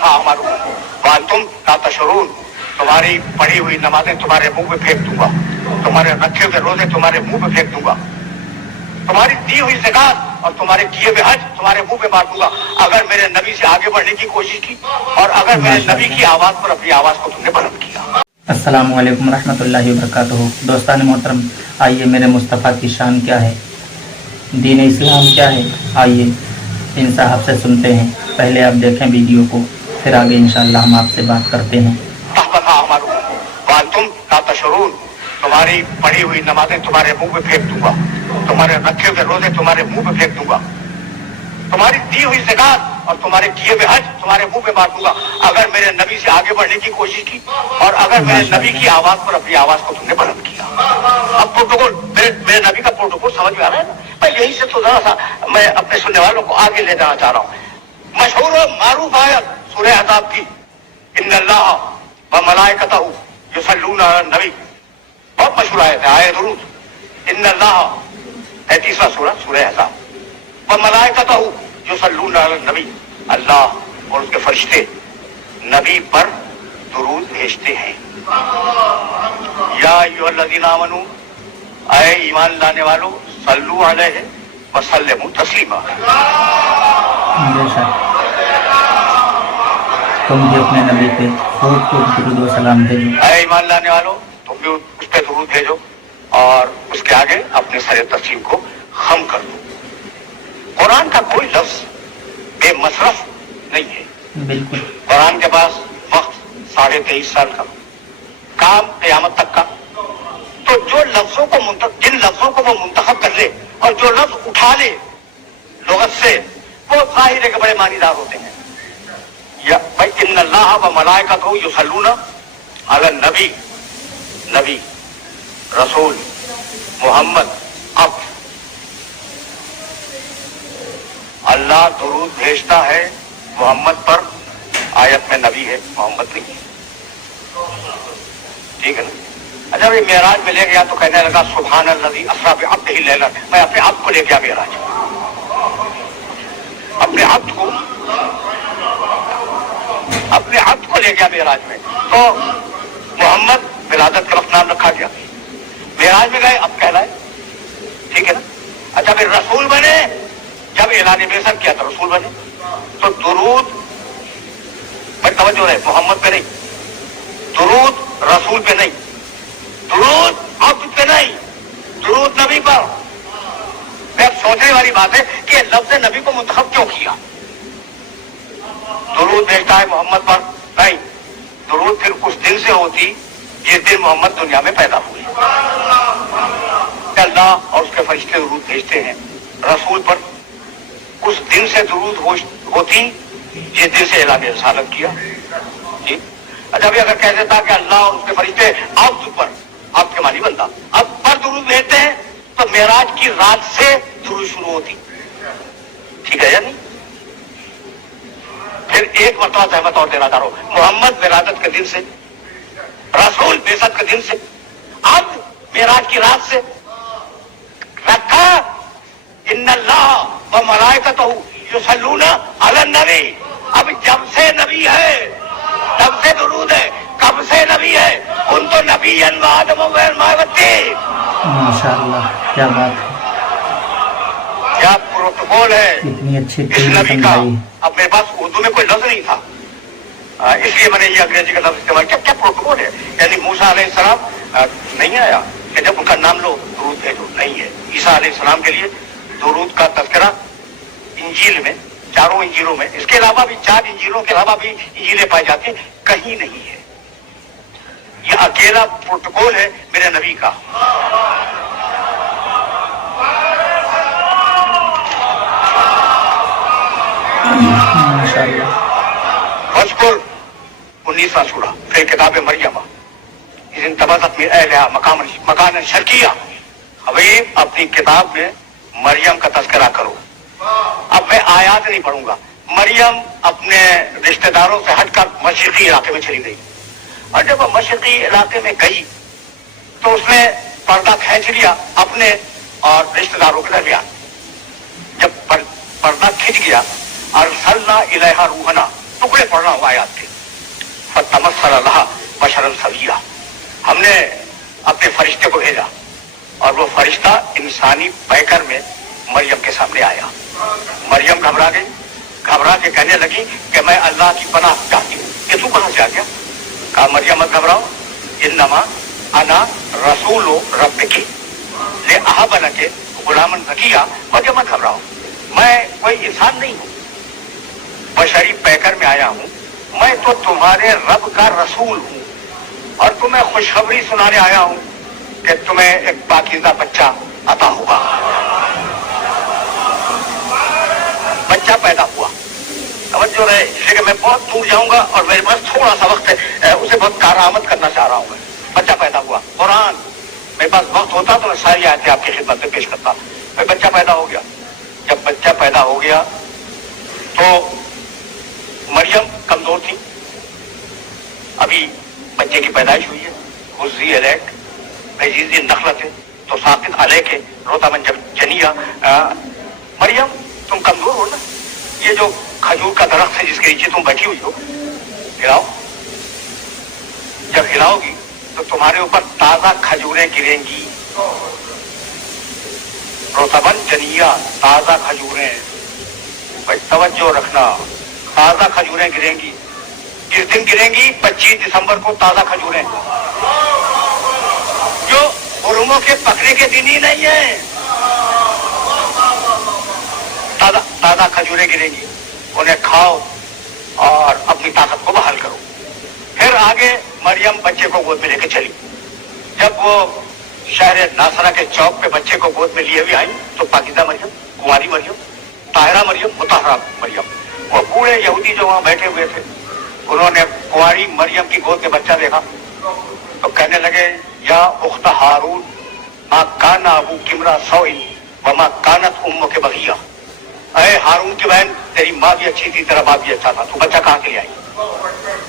तहबता अमालुकुम व अंतुम ला तशऊरून, तुम्हारी पढ़ी हुई नमाजें तुम्हारे मुंह में फेंक दूंगा, तुम्हारे रखे हुए रोजे तुम्हारे मुंह में फेंक दूंगा, तुम्हारी दी हुई ज़कात और तुम्हारे किए हुए हज तुम्हारे मुंह पे मार दूंगा अगर मेरे नबी से आगे बढ़ने की कोशिश की और अगर मेरे नबी की आवाज पर अपनी आवाज को तुमने बुलंद किया। अस्सलामु अलैकुम रहमतुल्लाहि व बरकातुहू। दोस्तान मोहतरम, आइए मेरे मुस्तफ़ा की शान क्या है, दीन इस्लाम क्या है, आइए इन साहब से सुनते हैं। पहले आप देखें वीडियो को, फिर आगे इंशाअल्लाह हम आपसे बात करते हैं। तुम्हारी पढ़ी हुई नमाजें तुम्हारे मुंह में फेंक दूंगा, तुम्हारे रखे हुए रोजे तुम्हारे मुंह में फेंक दूंगा, तुम्हारी दी हुई ज़कात और तुम्हारे किए हुए हज तुम्हारे मुंह पे मार दूंगा अगर मेरे नबी से आगे बढ़ने की कोशिश की और अगर मेरे नबी की आवाज पर अपनी आवाज को तुमने बुलंद किया। अब प्रोटोकॉल मेरे नबी का प्रोटोकॉल समझ में आ रहा है ना? मैं यही से तो जरा सा मैं अपने सुनने वालों को आगे ले जाना चाह रहा हूँ। मशहूर और मारूफ आयत सूरह अहज़ाब की, इन्नल्लाह व मलाइकतहू युसल्लूना अलन नबी, बहुत मशहूर आयत है, आयत दुरूद। इन्नल्लाह 33वां सूरह सूरह अहज़ाब, व मलाइकतहू युसल्लूना अलन नबी, अल्लाह और उसके फरिश्ते नबी पर दुरूद भेजते हैं। या अय्युहल्लज़ीना आमनू, ऐ ईमान लाने वालों, सल्लू अलैहि व सल्लिमू तस्लीमा। तुम भी अपने नबी पे खूब खूब दुरूद व सलाम भेजो। ऐ ईमान लाने वालों, तुम भी उस पे दुरूद भेजो और उसके आगे अपने सर तस्लीम को खम कर दो। कुरान का कोई लफ्ज बेमसरफ नहीं है। बिल्कुल। कुरान के पास वक्त 23.5 साल का, काम क़यामत तक का। तो जो लफ्जों को जिन लफ्जों को वो मुंतखब कर ले और जो लफ्ज उठा ले लुगत से, वो ज़ाहिर है कि बड़े मानीदार होते हैं। या भाई इन्नल्लाह व मलाइकतहू युसल्लूना अलन नबी, नबी रसूल मोहम्मद, अब अल्लाह दुरूद भेजता है मोहम्मद पर। आयत में नबी है, मोहम्मद नहीं है, ठीक है ना? अच्छा, भाई मेराज में ले गया तो कहने लगा सुब्हानल्लज़ी अस्रा बिअब्दिही लैलन, मैं अपने अब्द को ले गया मेराज, अपने अब्द को ले गया मेराज में। तो मोहम्मद विलादत के वक्त नाम रखा गया, मेराज में गए अब कहलाए, ठीक है ना? अच्छा, फिर रसूल बने, जब ऐलान बेअसत किया तो रसूल बने। तो दुरूद पर तवज्जो रहे, मोहम्मद पे नहीं, दुरूद रसूल पे नहीं, दुरूद अब्द पे नहीं, दुरूद नबी पर। अब सोचने वाली बात है कि लफ्ज़ नबी को मुंतखब क्यों किया? दुरूद भेजता है मोहम्मद पर, नहीं, दुरूद फिर उस दिन से होती जिस दिन मोहम्मद दुनिया में पैदा हुए। अल्लाह और उसके फरिश्ते दुरूद भेजते हैं रसूल पर, उस दिन से दुरूद होती जिस दिन से ऐलान रिसालत किया। जी, अच्छा, भी अगर कह देता कि अल्लाह और उसके फरिश्ते अब्द पर, अब्द के मानी बंदा, अब पर दुरूद भेजते हैं, तो मेराज की रात से दुरूद शुरू होती, ठीक है या नहीं? फिर एक मरतबा सहमत और देना चाह रहा हूं, मोहम्मद विलादत के दिन से, रसूल बेसत के दिन से, अब मेराज की रात से रखा इन्नल्लाह व मलाइकतहू युसल्लूना अलन नबी। अब जब से नबी है तब से दुरूद है, कब से नबी है? उन तो नबी व आदम व मावती। माशाअल्लाह, क्या बात है, क्या प्रोटोकॉल है इतनी अच्छी इस नबी का। अब मेरे पास उर्दू में कोई लफ्ज नहीं था, इसलिए मैंने ये अंग्रेजी का लफ्ज इस्तेमाल किया। क्या प्रोटोकॉल है? यानी मूसा अलैहिस्सलाम नहीं आया कि जब उनका नाम लो दुरूद भेजो, नहीं है। ईसा अलैहिस्सलाम के लिए दुरूद का तज़किरा इंजील में, चारों इंजीलों में, इसके अलावा भी 4 इंजीलों के अलावा भी इंजीलें पाई जाती, कहीं नहीं है। ये अकेला प्रोटोकॉल है मेरे नबी का। फजकुर 19वां सूरा, फिर किताब मरियम, इन तबासत में अहलिहा मकान शर्किया, हबीब अपनी किताब में मरियम का तज़किरा करो। अब मैं आयात नहीं पढ़ूंगा। मरियम अपने रिश्तेदारों से हटकर मशरिकी इलाके में चली गई, और जब वह मशरिकी इलाके में गई तो उसने पर्दा खींच लिया अपने और रिश्तेदारों के दरमियान। जब पर्दा खिंच गया, अरसलना इलैहा रूहना, टुकड़े पढ़ रहा हूँ आयात के। फतमस्सल लहा बशरन सविया, हमने अपने फरिश्ते को भेजा और वो फरिश्ता इंसानी पैकर में मरियम के सामने आया। मरियम घबरा गई, घबरा के कहने लगी कि मैं अल्लाह की पनाह चाहती हूँ। ये तू कहाँ से आ गया? कहा मरियम मत घबराओ, इन्नमा अना रसूलो रब्बिकी ले अहबलके गुलामन ज़किया। मरियम मत घबराओ, मैं कोई इंसान नहीं हूँ, बशरी पैकर में आया हूँ, मैं तो तुम्हारे रब का रसूल हूँ और तुम्हें खुशखबरी सुनाने आया हूँ कि तुम्हें एक पाकीज़ा बच्चा अता होगा। बच्चा पैदा हुआ, समझो रहे, इसलिए कि मैं बहुत दूर जाऊंगा और मेरे पास थोड़ा सा वक्त है, उसे बहुत कारआमद करना चाह रहा हूँ मैं। बच्चा पैदा हुआ, कुरान मेरे पास वक्त होता तो मैं सारी आयतें आपकी खिदमत में पेश करता। फिर बच्चा पैदा हो गया। जब बच्चा पैदा हो गया तो मरियम कमजोर थी, अभी बच्चे की पैदाइश हुई है। हुज़्ज़ी इलैक बिज़िज़्ज़ि नख़लत तो साक़ित अलैके रुतबन जनिया। मरियम तुम कमजोर हो ना, ये जो खजूर का दरख्त है जिसके नीचे तुम बैठी हुई हो, हिलाओ। जब हिलाओगी तो तुम्हारे ऊपर ताजा खजूरें गिरेंगी। रुतबन जनिया, ताजा खजूरें। भाई तवज्जो रखना, ताजा खजूरें गिरेंगी। किस दिन गिरेंगी? 25 दिसंबर को ताजा खजूरें, जो हुर्मों के पकने के दिन ही नहीं है। ताजा खजूरें गिरेंगी, उन्हें खाओ और अपनी ताकत को बहाल करो। फिर आगे मरियम बच्चे को गोद में लेकर चली। जब वो शहर नासरा के चौक पे बच्चे को गोद में लिए हुए आई तो पाकीज़ा मरियम, कुंवारी मरियम, ताहिरा मरियम, मुतहरा मरियम, वो बूढ़े यहूदी जो वहां बैठे हुए थे, उन्होंने कुंवारी मरियम की गोद में बच्चा देखा तो कहने लगे या उख्त हारून मा काना अबू किमरा सौइन व मा कानत उम्मो के बगिया। अरे हारून की बहन, तेरी माँ भी अच्छी थी, तेरा बाप भी अच्छा था, तू बच्चा कहाँ से ले आई?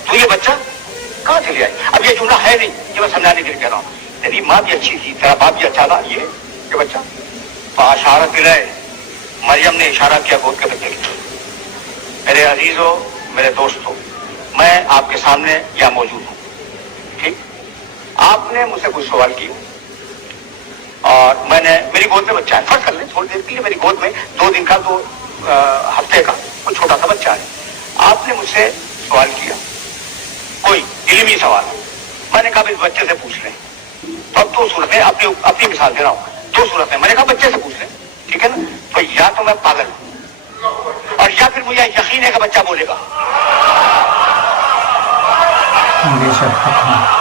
तू ये बच्चा कहाँ से ले आई? अब ये जुमला है नहीं, ये मैं समझाने के लिए कह रहा हूँ। तेरी माँ भी अच्छी थी, तेरा बाप भी अच्छा था, ये बच्चा। तो अशारत इलैह, मरियम ने इशारा किया गोद के बच्चे की। मेरे अजीजों, मेरे दोस्तों, मैं आपके सामने यहाँ मौजूद हूँ, ठीक? आपने मुझसे कुछ सवाल किए और मैंने, मेरी गोद में बच्चा है, फर्ज कर लें थोड़ी देर के लिए, मेरी गोद में 2 दिन का, 2 हफ्ते का कोई छोटा सा बच्चा है। आपने मुझसे सवाल किया, कोई इल्मी सवाल, मैंने कहा इस बच्चे से पूछ लें। तो अब 2 सूरतें, अपनी मिसाल दे रहा हूँ, 2 सूरतें, मैंने कहा बच्चे से पूछ लें, ठीक है ना? तो या तो मैं पागल हूँ और या फिर मुझे यकीन है कि बच्चा बोलेगा। बेशक